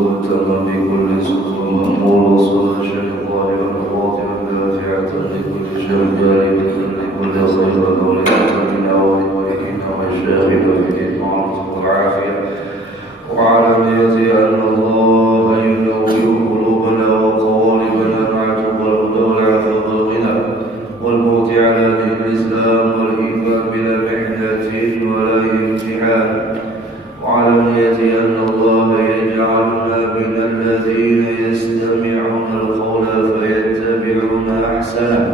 وتم بكل سوء مأمور وصل شيطان والباطل دافعة لكل شر جالبة لكل خير دولة منا ولولينا والشاهد به المعرض والعافية وعلمية أن الله ينور قلوبنا وقوالبنا مع التقوى والهدى والعفاف والغنى والموت على دين الإسلام والإيمان بلا محنة ولا امتحان وعلمية أن الله يجعلنا من الذين يستمعون القول فيتبعون أحسنه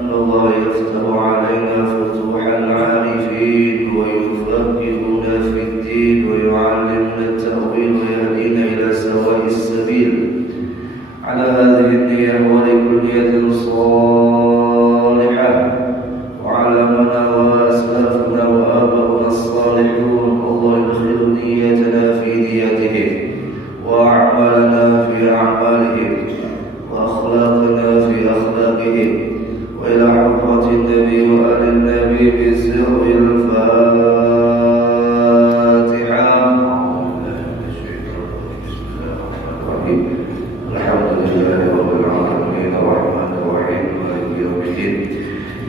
أن الله يفتح علينا فتوح العارفين ويفقهنا في الدين ويعلمنا التأويل ويهدينا إلى سواء السبيل على هذه النية ولكل نية صالحة وعلمنا وأسلافنا وآباؤنا الصالحون الله يدخل نيتنا في نيتهم وأعمالنا في أعمالهم وأخلاقنا في أخلاقهم وإلى حضرة النبي وآل النبي بسر الفاتحة. الحمد لله رب العالمين الرحمن الرحيم مالك يوم الدين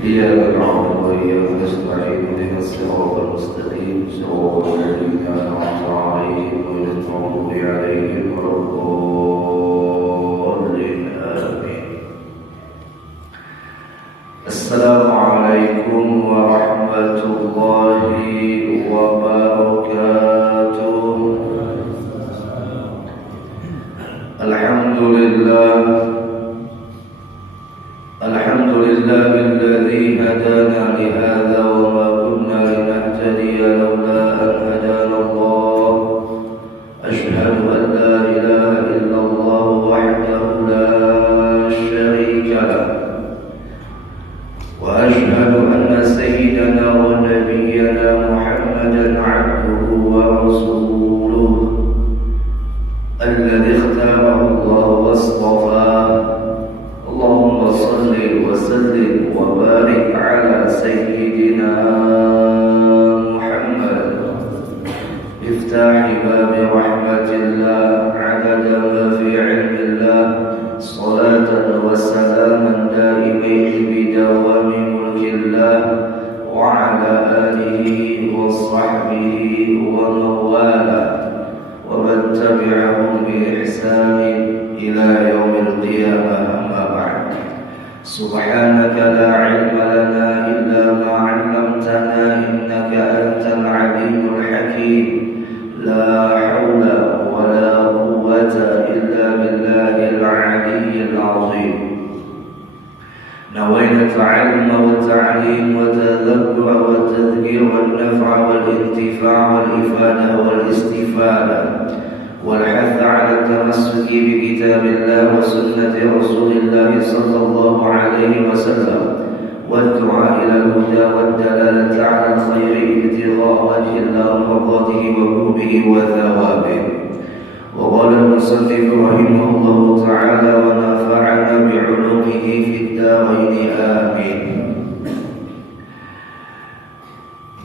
إياك نعبد وإياك نستعين اهدنا الصراط المستقيم صراط الذين أنعمت عليهم غير المغضوب عليهم ولا الضالين آمين. السلام عليكم ورحمة الله وبركاته. الحمد لله الذي هدانا لهذا وما كنا لنهتدي لولا أن هدانا الله. أشهد أن لا إله إلا الله وحده لا شريك له وأشهد أن سيدنا ونبينا محمدا عبده ورسوله الذي اختاره الله واصطفاه. اللهم صل وسلم وبارك على سيدنا محمد مفتاح باب رحمة الله عدد ما في علم الله صلاة وسلاما دائمين بدوام ملك الله وعلى آله وصحبه ومن والاه ومن تبعهم بإحسان إلى يوم القيامة. أما بعد سبحانك لا علم لنا إلا ما علمتنا إنك أنت العليم الحكيم. لا حول ولا قوة إلا بالله العلي العظيم. نوينا التعلم والتعليم والتذكر والتذكير والنفع والانتفاع والإفادة والاستفادة والحث على التمسك بكتاب الله وسنة رسول الله صلى الله عليه وسلم والدعاء إلى الهدى والدلالة على الخير ابتغاء وجه الله ومرضاته وقربه وثوابه. وقال المصنف رحمه الله تعالى ونفعنا بعلومه في الدارين آمين.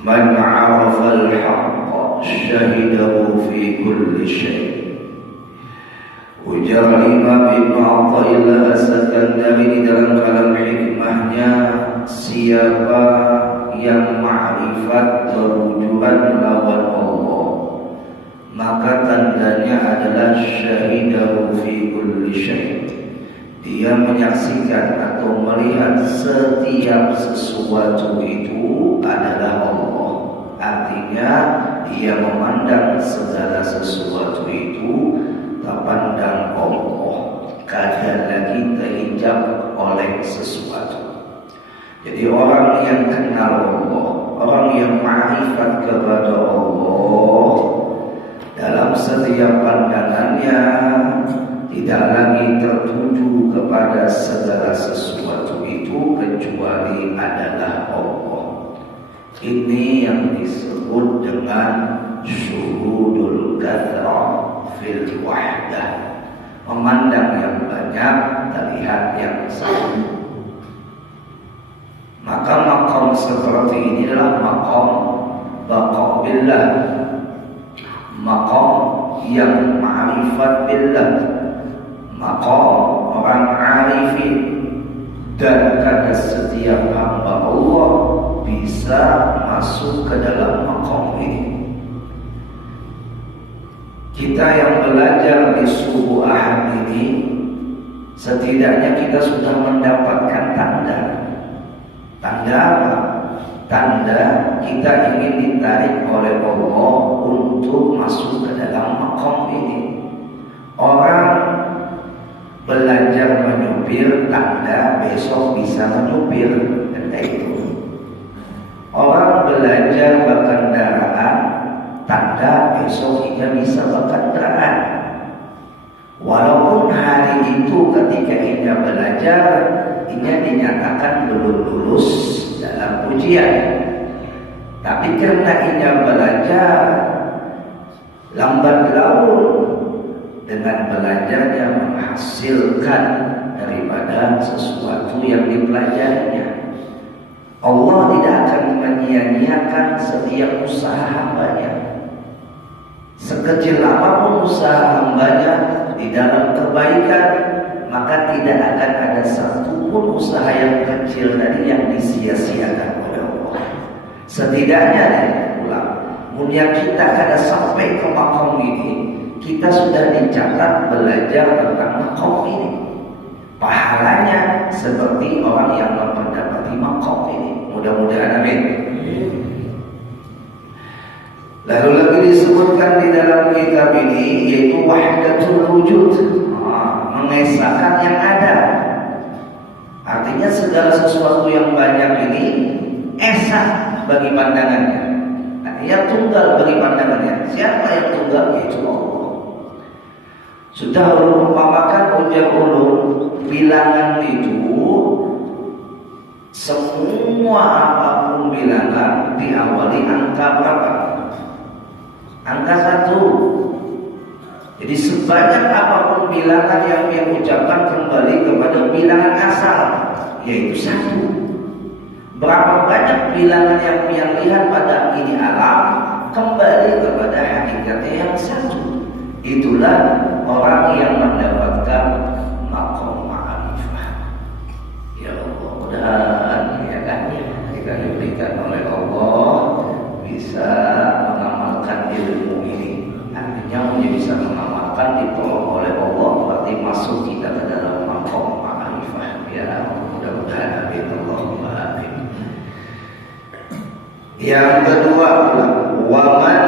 من عرف الحق شهده في كل شيء. Ujar Imam Ibnu Athaillah As-Sakandari di dalam kalam hikmahnya, siapa yang ma'rifat berwujudan lawan Allah, maka tandanya adalah syahidahu fi kulli syai'. Dia menyaksikan atau melihat setiap sesuatu itu adalah Allah. Artinya dia memandang segala sesuatu itu terpandang Allah, kadang lagi terhijab oleh sesuatu. Jadi orang yang kenal Allah, orang yang ma'rifat kepada Allah, dalam setiap pandangannya tidak lagi tertuju kepada segala sesuatu itu kecuali adalah Allah. Ini yang disebut dengan syuhudul kathrah fil wahdah. Memandang yang banyak, terlihat yang satu. Maka makom seperti ini adalah makom baqa billah, makom yang ma'rifat ma'rifat billah, maqam orang arifin, dan kada setiap hamba Allah bisa masuk ke dalam maqam ini. Kita yang belajar di subuh Ahad ini, setidaknya kita sudah mendapatkan tanda. Tanda apa? Tanda kita ingin ditarik oleh Allah untuk masuk ke dalam maqam ini. Orang belajar menyupir, tanda besok bisa menyupir, tanda itu. Orang belajar berkendaraan, tanda besok ia bisa berkendaraan. Walaupun hari itu ketika ia belajar, ia dinyatakan belum lulus dalam ujian, tapi karena ia belajar lambat laun, dengan belajarnya menghasilkan daripada sesuatu yang dipelajarinya. Allah tidak akan menyia-nyiakan setiap usaha hambanya. Sekecil apapun usaha hambanya di dalam kebaikan, maka tidak akan ada satupun usaha yang kecil tadi yang disia-siakan oleh Allah. Setidaknya mulia kita kada sampai ke maqam ini, kita sudah dicatat belajar tentang maqam ini. Pahalanya seperti orang yang mendapati maqam ini. Mudah-mudahan amin. Lalu lagi disebutkan di dalam kitab ini, yaitu wahdatul wujud, mengesahkan yang ada. Artinya segala sesuatu yang banyak ini esa bagi pandangannya. Artinya tunggal bagi pandangannya. Siapa yang tunggal? Yaitu Allah. Sudah merupakan ujar ulum, bilangan itu semua apapun bilangan diawali angka berapa? Angka 1. Jadi sebanyak apapun bilangan yang dia ucapkan kembali kepada bilangan asal, yaitu 1. Berapa banyak bilangan yang dia lihat pada ini alam, kembali kepada hakikatnya yang 1. Itulah orang yang mendapatkan maqam ma'rifah. Ya Allah, mudah-mudahan ya kan, kita diberikan oleh Allah bisa mengamalkan ilmu ini. Artinya dia bisa mengamalkan, ditolong oleh Allah, berarti masuk kita ke dalam maqam ma'rifah. Ya mudah-mudahan Allahumma amin. Yang kedua, waman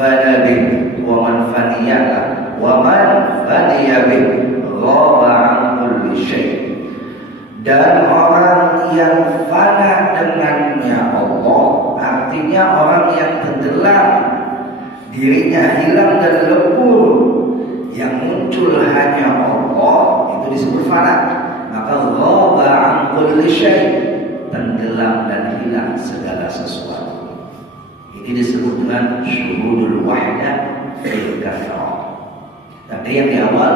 fanabih, waman faniyaka, waman faniyabih, ghaba an kulli syai'. Dan orang yang fana dengannya Allah, artinya orang yang tenggelam, dirinya hilang dan lebur, yang muncul hanya Allah, itu disebut fana. Maka ghaba an kulli syai', tenggelam dan hilang segala sesuatu. Ini disebut dengan syuhudul wahdah fil kathrah. Tadi yang di awal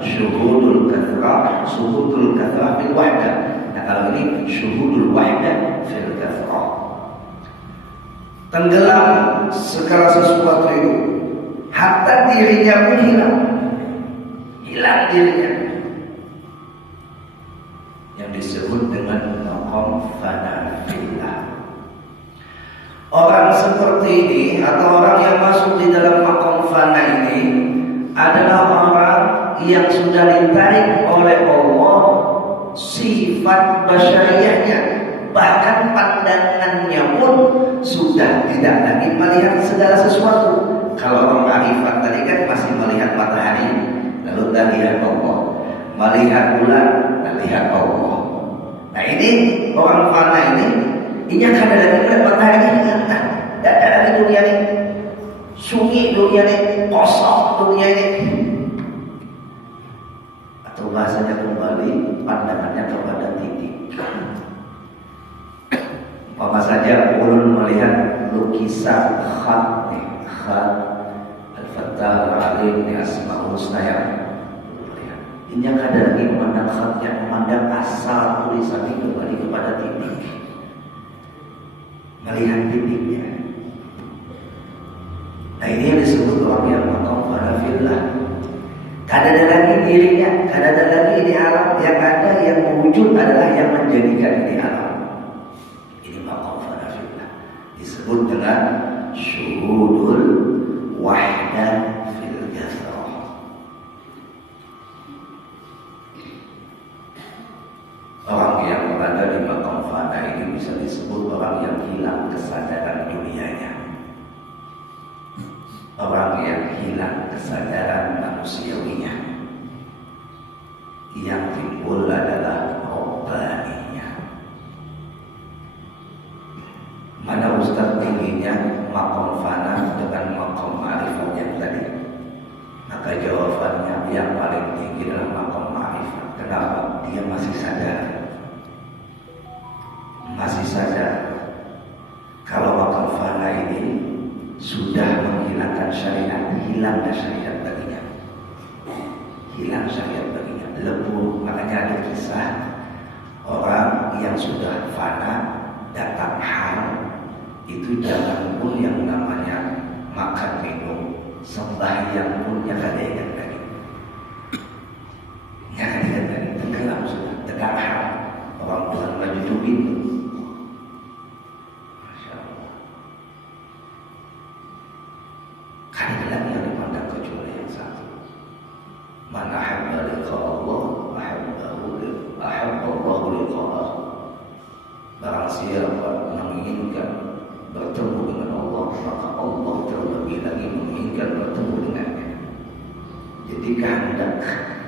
syuhudul kathrah, syuhudul kathrah fil wahdah. Nah kalau ini syuhudul wahdah fil kathrah. Tenggelam segala sesuatu itu, hatta dirinya pun hilang. Hilang dirinya. Yang disebut dengan maqam fana fillah. Orang seperti ini atau orang yang masuk di dalam maqam fana ini adalah orang yang sudah ditarik oleh Allah sifat basyariahnya, bahkan pandangannya pun sudah tidak lagi melihat segala sesuatu. Kalau orang arifat tadi kan masih melihat matahari, lalu tak lihat Allah, melihat bulan, tak lihat Allah. Nah ini orang fana ini akan ada lagi melihat matahari ini, tidak ada lagi dunia ini, sunyi dunia ini, kosong dunia ini. Atau bahasanya kembali pandangannya kepada titik. Umpama saja ulun melihat lukisan khat nih, khat Al-Fattah Al-Alim ni Asmaul Husna ya. Ini akan ada lagi memandang khatnya, memandang asal tulisan itu kembali kepada titik. Melihat titiknya. Nah ini yang disebut orang yang maqam fana fillah. Tidak ada lagi dirinya, tidak ada lagi ini alam. Yang ada, yang mewujud adalah yang menjadikan ini alam. Ini maqam fana fillah, disebut dengan syuhudul wahdah fil jasrah. Orang yang berada di maqam fana ini bisa disebut orang yang hilang kesadaran dunianya, orang yang hilang kesadaran manusiawinya. Yang timbul adalah robbaninya. Mana Ustaz tingginya maqam fana dengan maqam ma'rifat yang tadi? Maka jawabannya yang paling tinggi adalah maqam ma'rifat. Kenapa? Dia masih sadar. Masih sadar kalau maqam fana ini sudah menghilangkan syariat, hilanglah syariat baginya. Hilang syariat baginya, lebur. Makanya ada kisah orang yang sudah fana datang hal itu, jangan pun yang namanya makan minum, sembahyang pun jangan ingat lagi. Jangan ingat lagi, tenggelam sudah, tegak hal. Orang Tuhan maju itu pintu. Masya Allah. Kan ada lagi yang dipandang kecuali yang satu. Man ahabba liqa Allah, ahabba Allah liqa'ah. Barang siapa menginginkan bertemu dengan Allah, maka Allah terlebih lagi menginginkan bertemu dengannya. Jadi kehendak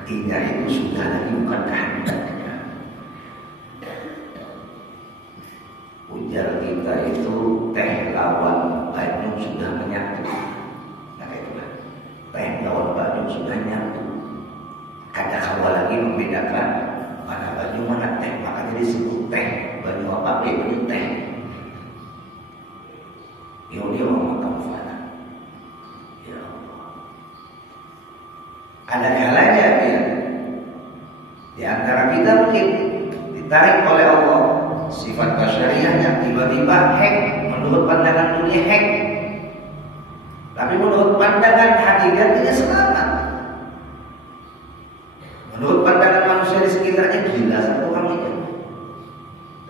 inya itu sudah lagi bukan kehendaknya. Ujar kita itu teh lawan Bandung sudah menyatu. Nah itulah, teh lawan Bandung sudah nyatu. Kata kawal lagi membedakan mana Bandung mana teh, makanya disebut teh. Bandung apa? Bandung teh. Dia orang makan fana. Ya Allah. Ada kalanya dia di antara kita mungkin ditarik oleh Allah sifat basyariahnya, tiba-tiba hack menurut pandangan dunia hack. Tapi menurut pandangan hakikat dia selamat. Menurut pandangan manusia di sekitarnya gila satu orang ini.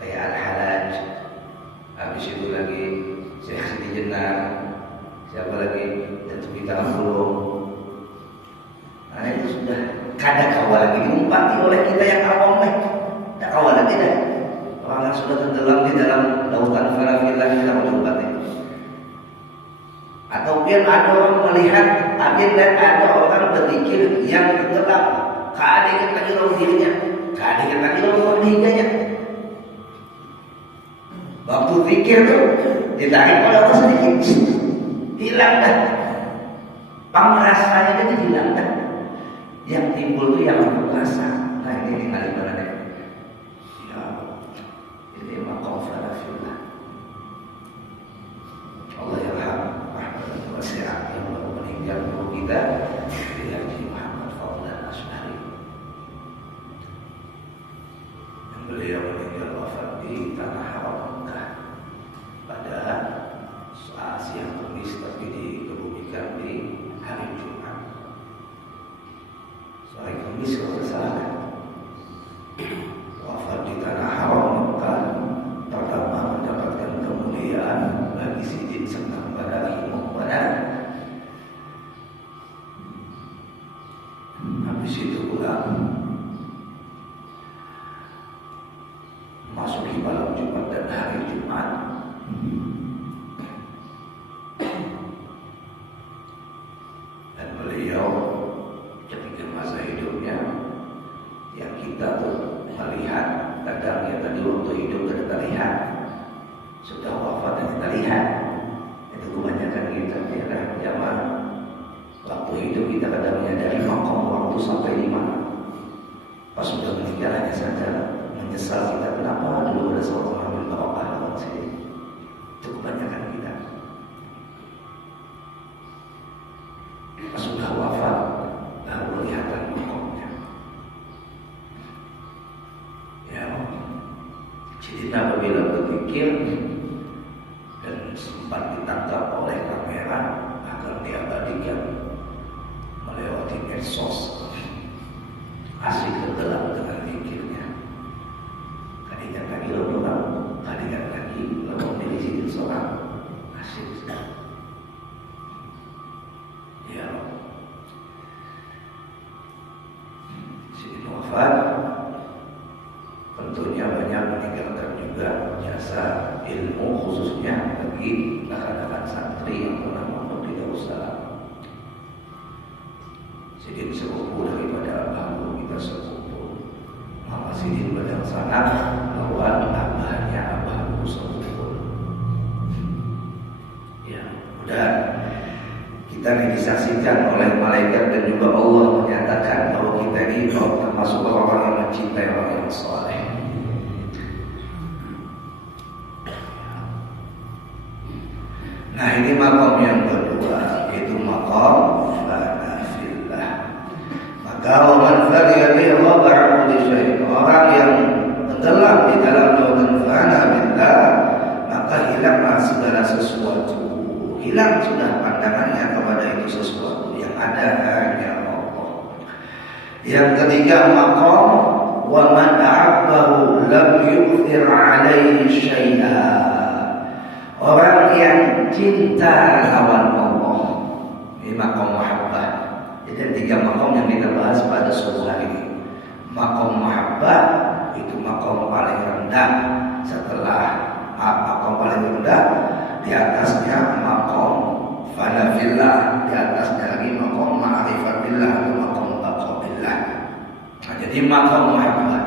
Kayak Al-Halaj. Habis itu lagi Syekh Siti Jenar. Siapa lagi? Datuk Kita Fulung. Nah itu sudah kadang kawal lagi diumpati oleh kita yang awam. Tak kawal lagi dah. Orang yang sudah tenggelam di dalam lautan fana fillah kita menyumpati. Atau biar ada orang melihat, dan ada orang berzikir yang tenggelam. Keadaan lagi orang dirinya, keadaan lagi orang hinganya. Waktu zikir tu ditarik oleh Allah sedikit, hilang dah. Pengrasanya itu hilang dah. Yang timbul tu yang merasa. Nah ini tinggal di mana deh? Ya, ini maqam fana fillah. Allah yarham rahmatan wasi'ah yang meninggal guru kita Haji Muhammad Fadlan Asy'ari. Yang beliau meninggal wafat di tanah haram Mekah pada saat siang Kamis, tapi dikebumikan di hari Jumat. Hari Kamis kalau tidak salah. Wafat di tanah haram Mekah, pertama mendapatkan kemuliaan bagi sidin senang pada ilmu pada. Habis itu pula masuki malam Jumat dan hari Jumat. Dan beliau ketika masa hidupnya yang kita tuh melihat, kadang ya tadi waktu hidup tidak terlihat, sudah wafat dan kita lihat. Itu kebanyakan kita ya zaman waktu hidup kita kadang menyadari makom waktu sampai di mana. Pas sudah meninggal hanya saja menyesal kita, kenapa dulu ada seorang mengambil barokah dalam sini. Itu kebanyakan kita. Pas sudah wafat baru kelihatan makomnya. Ya, jadi apabila berpikir dan sempat ditangkap oleh kamera agar diabadikan melewati medsos asik tenggelam dengan zikirnya. Kadang lagi lo doang, kadang lagi lo mau zikir seorang asik. Ya, si wafat tentunya banyak meninggalkan juga jasa ilmu, khususnya bagi rekan-rekan santri yang pernah mondok di Darussalam. Sidin sepupu daripada abah kita sepupu Mama Sidin pada sana bahwa abahnya abahku sepupu. Ya, udah kita disaksikan oleh malaikat dan juga Allah menyatakan bahwa kita ini termasuk orang yang mencintai orang yang soleh. Nah, ini makom yang kedua, yaitu makom fanafillah. Maka man fadiya bihi ghaba kulli syai'. Orang yang tenggelam di dalam lautan fanafillah, maka hilanglah segala sesuatu. Hilang sudah pandangannya kepada itu sesuatu, yang ada hanya Allah. Yang ketiga makom wa man a'abbahu lam yu'thir 'alaihi syai'a. Orang yang cinta lawan Allah, ini makom mahabbah. Jadi 3 makom yang kita bahas pada subuh hari ini. Makom mahabbah itu makom paling rendah. Setelah makom paling rendah, di atasnya makom fanafillah, di atasnya lagi makom ma'rifatillah atau makom baqabillah. Nah, jadi makom mahabbah.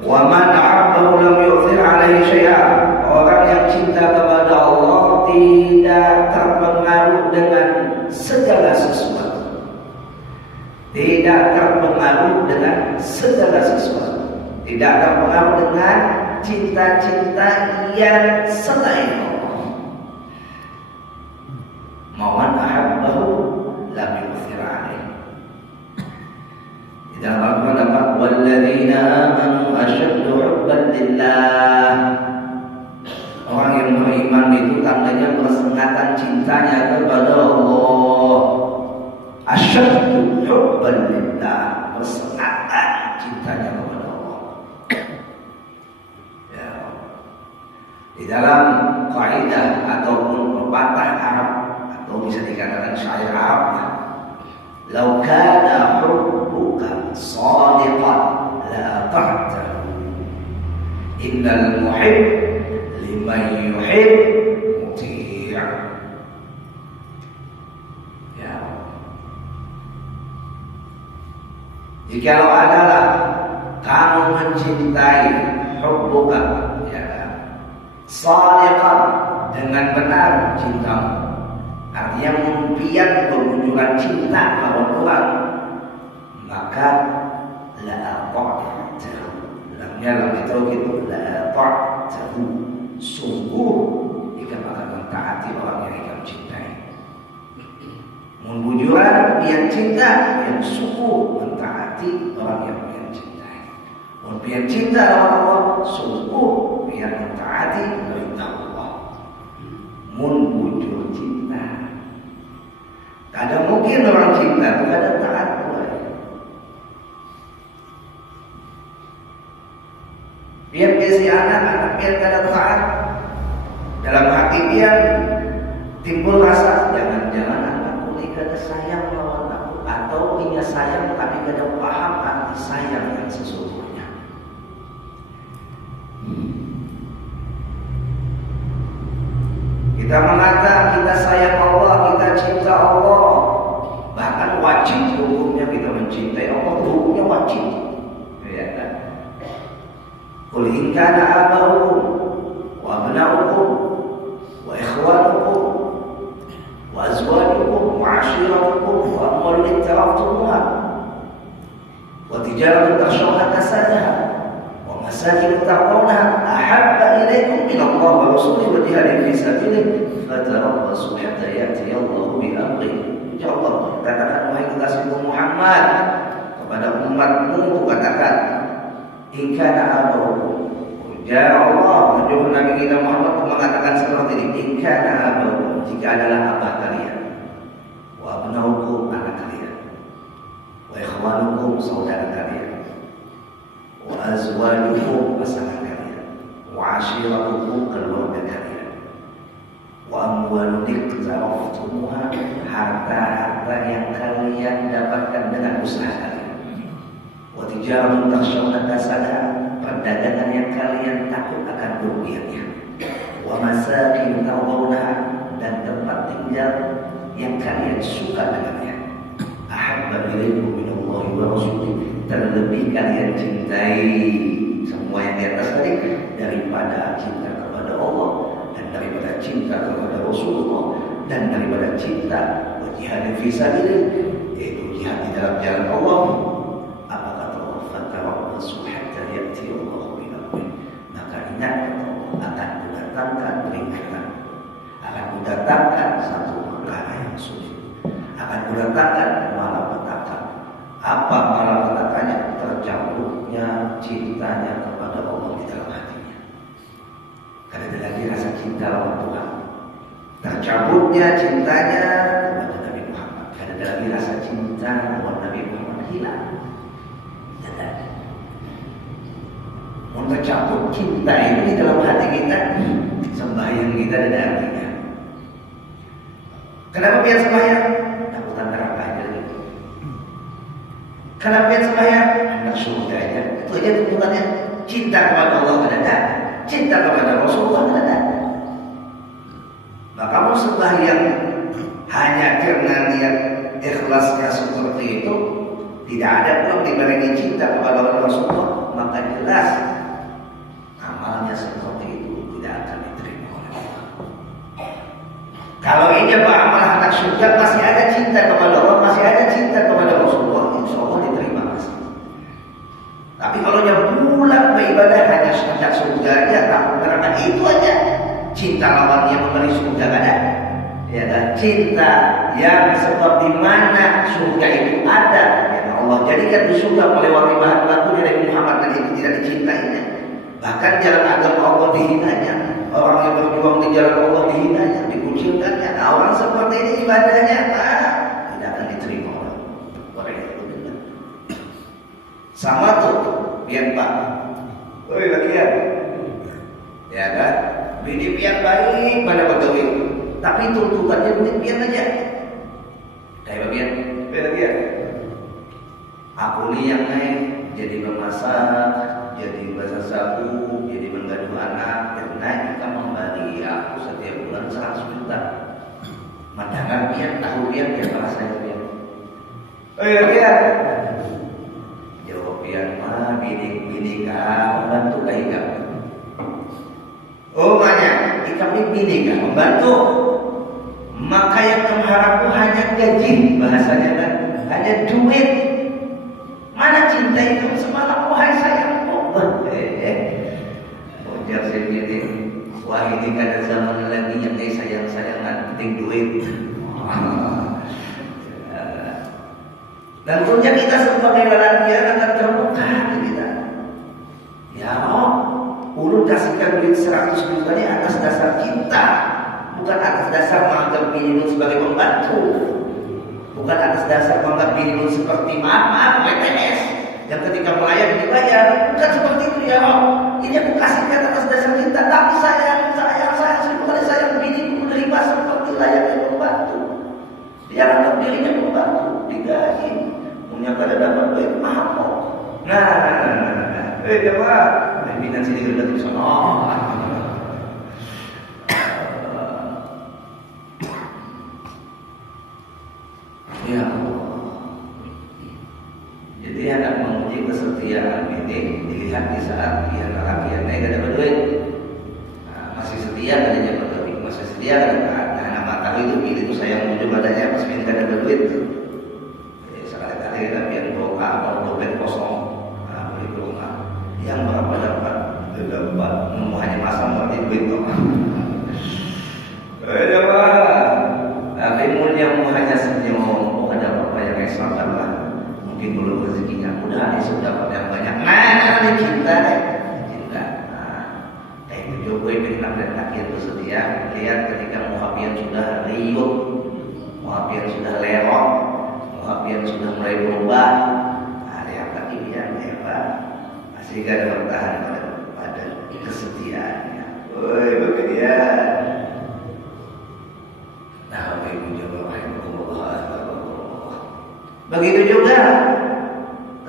Wa man 'abdahu lam yu'thir 'alaihi syai'a. Orang yang cinta kepada Allah tidak terpengaruh dengan segala sesuatu. Tidak terpengaruh dengan segala sesuatu. Tidak terpengaruh dengan cinta-cinta yang selain Allah. Man ahabbahu lam yu'thir 'alaihi. Di dalam Al-Quran dapat walladzina amanu asyaddu hubban lillah. Orang yang beriman itu tandanya persengatan cintanya kepada Allah. Asyaddu hubban lillah, persengatan cintanya kepada Allah. Ya. Di dalam kaidah ataupun pepatah Arab atau bisa dikatakan syair Arab, "Lau kana hubbuka shadiqan la ata'tahu. Innal muhibb liman yuhib muti'." Ya. Jikalau adalah kamu mencintai hubbuka, ya, shadiqan, dengan benar cintamu, artinya impian berwujudan cinta lawan Tuhan, maka la ata'tahu. Lamnya lam itu la ata'tahu. Sungguh jika akan mentaati orang yang kamu cintai. Membujuran yang cinta, yang sungguh mentaati orang yang kalian cintai. Mempian cinta lawan Allah, sungguh yang mentaati perintah Allah. Membujur cinta. Tak ada mungkin orang cinta tidak ada taat Tuhan. Biar si anak biar kada taat, dalam hati dia timbul rasa jangan-jangan anakku ini kada sayang lawan aku, atau ia sayang tapi kada paham arti sayang yang sesungguhnya. Kita mengatakan kita sayang Allah, kita cinta Allah, bahkan wajib hukumnya kita mencintai Allah, hukumnya wajib. Ya kan? Qul in kana aba'ukum wa abna'ukum wa ikhwanukum wa azwajukum wa 'ashiratukum wa amwalun iktaraftumuha wa tijaratun takhshawna kasadaha wa masakin tardawnaha ahabba ilaykum min Allah wa rasulihi wa jihadin fi sabilihi fatarabbasu hatta ya'tiya Allahu bi amrihi. Ya Allah, katakan wahai kekasihmu Muhammad kepada umatmu, katakan in kana aba'ukum. Ya Allah, menunjuk Nabi kita Muhammad mengatakan seperti ini, in kana aba'ukum, jika adalah abah kalian, wa abnaukum, anak kalian, wa ikhwanukum, saudara kalian, azwajukum pasangan kalian, wa ashiratukum keluarga kalian, wa amwalun iqtaraftumuha harta-harta yang kalian dapatkan dengan usaha kalian, wa tijaratun takhshawna kasadaha perdagangan yang kalian takut akan kerugiannya, wa masakin tardawnaha dan tempat tinggal yang kalian suka dengannya, ahabba ilaikum minallahi wa rasulih terlebih kalian cintai semua yang di atas tadi daripada cinta kepada Allah dan daripada cinta kepada Rasulullah dan daripada cinta jihad fi sabilillah, yaitu jihad di dalam jalan Allah. Apa kata Allah? Fatarabbasu hatta ya'ti Allahu bi amrih. Maka ingat Allah akan mendatangkan peringatan, akan mendatangkan satu perkara yang sulit, akan mendatangkan malapetaka. Apa malapetakanya? Tercampurnya cintanya kepada Allah di dalam hatinya. Karena ada lagi rasa cinta lawan Tuhan. Tercampurnya cintanya kepada Nabi Muhammad. Karena ada lagi rasa cinta lawan Nabi Muhammad hilang. Dan lagi. Tercampur cinta ini di dalam hati kita, sembahyang kita ada artinya. Kenapa biar sembahyang? Takutan neraka aja. Kenapa biar sembahyang? Anak surga aja. Itu aja tuntutannya. Cinta kepada Allah ada, cinta kepada Rasulullah ada. Maka kamu sembahyang hanya karena niat ikhlasnya seperti itu, tidak ada pun dibarengi cinta kepada Rasulullah, maka jelas amalnya seperti itu tidak akan diterima oleh Allah. Kalau ini beramal anak surga masih ada cinta kepada Allah, masih ada cinta kepada Rasulullah, insya Allah diterima masih. Tapi kalau yang bulat beribadah hanya anak surga aja, takut neraka itu aja, cinta lawannya memberi surga ada. Ya kan? Cinta yang sebab di mana surga itu ada, ya Allah jadikan di surga melewati bahan baku dari Muhammad dan itu tidak dicintainya. Bahkan jalan agama Allah dihinanya, orang yang berjuang di jalan Allah dihinanya, dikucilkannya. Nah, orang seperti ini ibadahnya tidak akan diterima oleh orang itu. Sama tuh, biar Pak, woi bagian, ya kan? Bini pian baik pada pegawai, tapi tuntutannya duit pian aja. Kayak bagian. Aku nih yang naik jadi memasak, jadi basah sapu, jadi menggaduh anak, dan naik kita membagi aku setiap bulan 100 juta. Madangan pian, tahu pian, biar bahas saya pian. Oh iya pian. Jawab pian mah bini kau bantu kayak kamu. Oh banyak, kami bini kau membantu. Maka yang kamu harapku hanya gaji, bahasanya kan, hanya duit. Mana cinta itu semalam wahai sayangku. Ujar sendiri, wah ini kan ada zaman lagi yang sayang-sayangan penting duit. Dan tentunya kita sebagai lelaki akan terbuka kita. Ya Allah, ulun kasihkan duit 100 juta ini atas dasar cinta, bukan atas dasar menganggap dirimu sebagai pembantu, bukan atas dasar menganggap dirimu seperti maaf PTS yang ketika melayani dibayar, bukan seperti itu ya Allah. Ini aku kasihkan atas dasar cinta, tapi sayang sekali sayang dirimu menerima seperti layaknya pembantu. Dia anggap dirinya pembantu, digaji, punya kada dapat duit mahal. Jemaah, pimpinan sini sudah di sana. Ya Allah. Jadi anak menguji kesetiaan ini dilihat di saat dia lelaki yang naik ada duit, masih setia adanya berduit, masih setia ada anak mata itu pilih itu sayang muncul badannya pas minta ada duit. Sekali-kali kita biar bawa kapal dompet kosong, beli rumah yang berapa dapat hanya masang berarti duit kok. Akhirnya yang hanya senyum, ada apa yang ekstra lah. Mungkin belum rezekinya, udah esok dapat yang banyak. Nah, cinta deh, cinta. Kayak Jokowi benar dan akhir bersedia. Lihat ketika Muhammad sudah riuh, Muhammad sudah lerok, Muhammad sudah mulai berubah. Lihat lagi dia hebat. sehingga dia bertahan pada kesetiaannya. Woi, bagian. Nah, begitu juga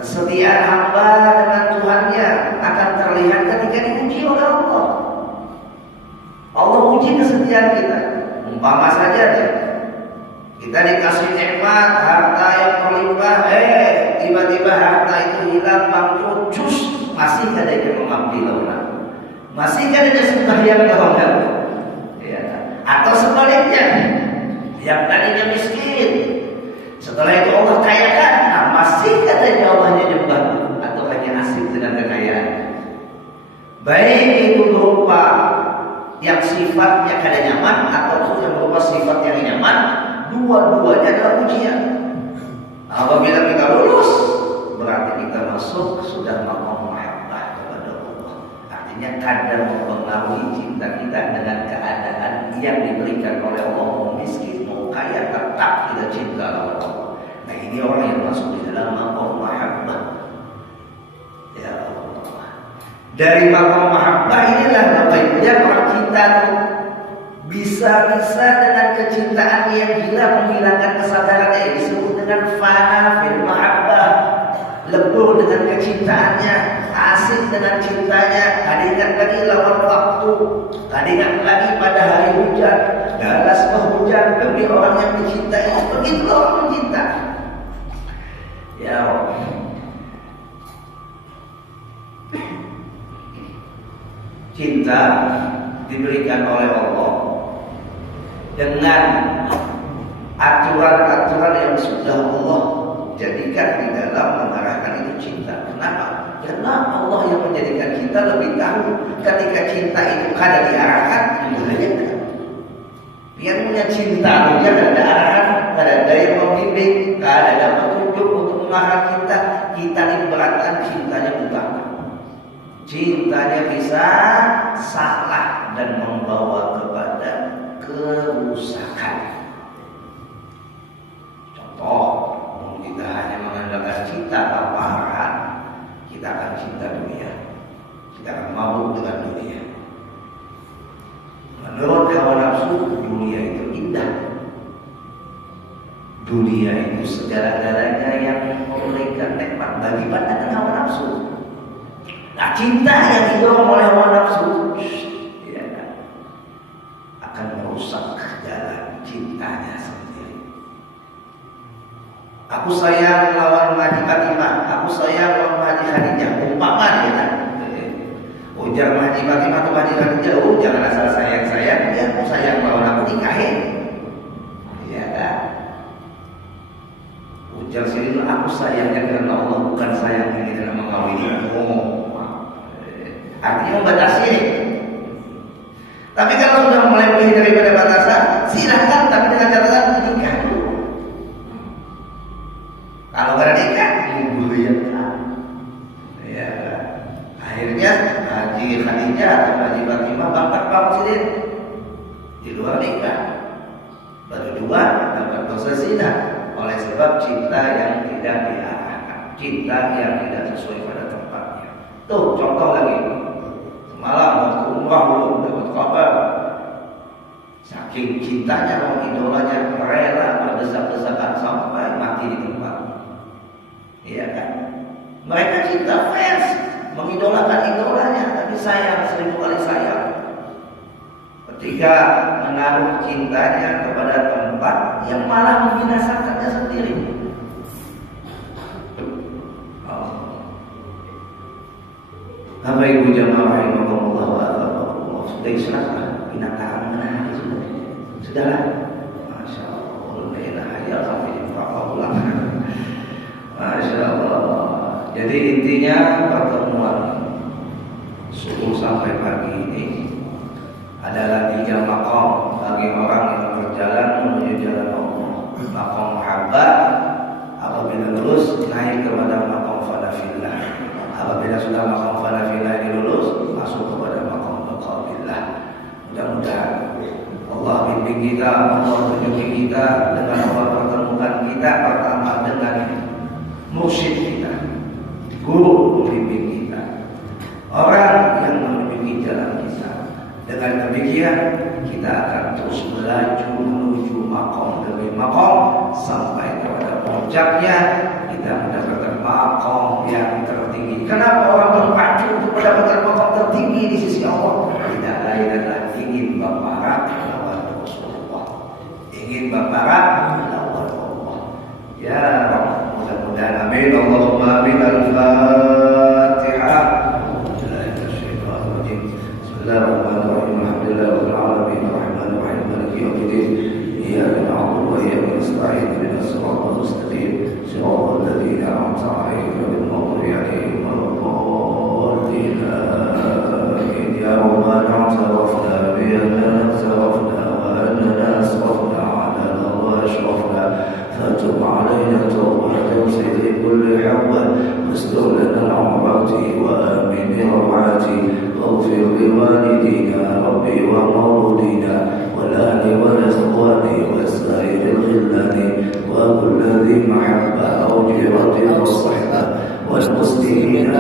kesetiaan hamba dengan Tuhannya akan terlihat ketika diuji oleh Allah. Allah uji kesetiaan kita. Umpama saja kita dikasih nikmat harta yang berlimpah, tiba-tiba harta itu hilang, mangkrucus, masih ada yang mengabdi Allah, masih ada yang sembahyang kepada Allah, ya. Atau sebaliknya, yang tadinya miskin, setelah itu Allah kayakan, nah masih katanya Allahnya nyembah atau hanya asik dengan kekayaan. Baik itu berupa yang sifatnya kada nyaman atau yang berupa sifat yang nyaman, dua-duanya adalah ujian. Apabila kita lulus, berarti kita masuk sudah maqam mahabbah kepada Allah. Artinya kadar mempengaruhi cinta kita dengan keadaan yang diberikan oleh Allah. Mau miskin, mau kaya, tetap kita cinta kepada Allah. Nah, ini orang yang masuk di dalam maqam mahabbah. Ya Allah. Dari maqam mahabbah inilah baiknya orang cinta bisa-bisa dengan kecintaan yang hilang menghilangkan kesadarannya, yang disebut dengan fana fil mahabbah, lebur dengan kecintaannya, asik dengan cintanya, kadang lagi lawan waktu, kadang lagi pada hari hujan, galas hujan demi orang yang dicintai. Begitu orang mencinta. Ya Allah. Cinta diberikan oleh Allah dengan aturan-aturan yang sudah Allah jadikan di dalam mengarahkan itu cinta. Kenapa? Karena Allah yang menjadikan kita lebih tahu ketika cinta itu kada diarahkan, membahayakan. Biar punya cinta, dia kada ada arahan, kada ada yang membimbing, kada ada petunjuk untuk mengarah kita. Kita ibaratkan cintanya buta. Cintanya bisa salah dan membawa kepada kerusakan. Contoh, kita hanya mengandalkan cinta tanpa arahan, kita akan cinta dunia, kita akan mabuk dengan dunia. Menurut hawa nafsu, dunia itu indah. Dunia itu segala-galanya yang memberikan nikmat bagi pandangan hawa nafsu. Nah, cinta yang didorong oleh hawa nafsu, ya, akan merusak jalan cintanya sendiri. Aku sayang lawan Haji Fatimah, aku sayang lawan Haji Khadijah. Umpama dia kan, ujar Haji Fatimah atau Haji Khadijah, jangan asal sayang-sayang, ya aku sayang lawan aku nikahin, ya kan? Ujar sini aku sayangnya karena Allah, bukan sayang ini karena mengawini. Artinya membatasi ini. Tapi kalau sudah melebihi daripada batasan, silahkan, tapi dengan catatan nikah dulu. Kalau tidak nikah, membahayakan. Ya, akhirnya Haji Khadijah atau Haji Fatimah bangkat sendiri di luar nikah. Baru dua dapat dosa zina oleh sebab cinta yang tidak diarahkan, cinta yang tidak sesuai pada tempatnya. Tuh contoh lagi. Malam waktu umrah belum dapat kabar, saking cintanya sama idolanya rela berdesak-desakan sampai mati di tempat. Iya kan? Mereka cinta fans, mengidolakan idolanya, tapi sayang, 1000 kali sayang. Ketika menaruh cintanya kepada tempat yang malah membinasakannya sendiri. Bapak Ibu jamaah rahimahullah wa Allah, sudah diserahkan binatang mana sudahlah. Masya Allah, ya sampai pulang. Masya Allah. Jadi intinya pertemuan subuh sampai pagi ini adalah 3 maqam bagi orang yang berjalan menuju jalan Allah. Maqam mahabbah, apabila lulus naik kepada maqam fanafillah. Apabila sudah maqam fanafillah ini lulus, masuk kepada maqam liqaillah. Mudah-mudahan Allah bimbing kita, Allah tunjuki kita, dengan Allah pertemukan kita pertama dengan mursyid kita, guru pembimbing kita, demikian kita akan terus melaju menuju makom demi makom sampai kepada puncaknya kita mendapatkan makom yang tertinggi. Kenapa orang terpacu untuk mendapatkan makom tertinggi di sisi Allah? Tidak lain adalah ingin berparak lawan Rasulullah, ingin berparak lawan Allah. Ya Rabb, mudah-mudahan amin. Allahumma amin. Al-Fatihah. Bismillahirrahmanirrahim. Alhamdulillahirabbil alamin. Arrahmanir rahim. Maliki yaumiddin. Iyyaka na'budu wa iyyaka nasta'in. Ihdinas siratal mustaqim. Siratal ladzina an'amta 'alaihim ghairil maghdubi 'alaihim waladdallin. Ya Rabbana i'tarafna bi annana i'tarafna wa annana asrafna 'ala Allah ashrafna fatub 'alaina tawbatan fi kulli hawa واستر لنا العورات وآمن روعاتي واغفر لوالدينا ربي ومولودينا والأهل والإخوان وسائر الخلان وكل ذي محبة أو جيرة وصحبة والمسلمين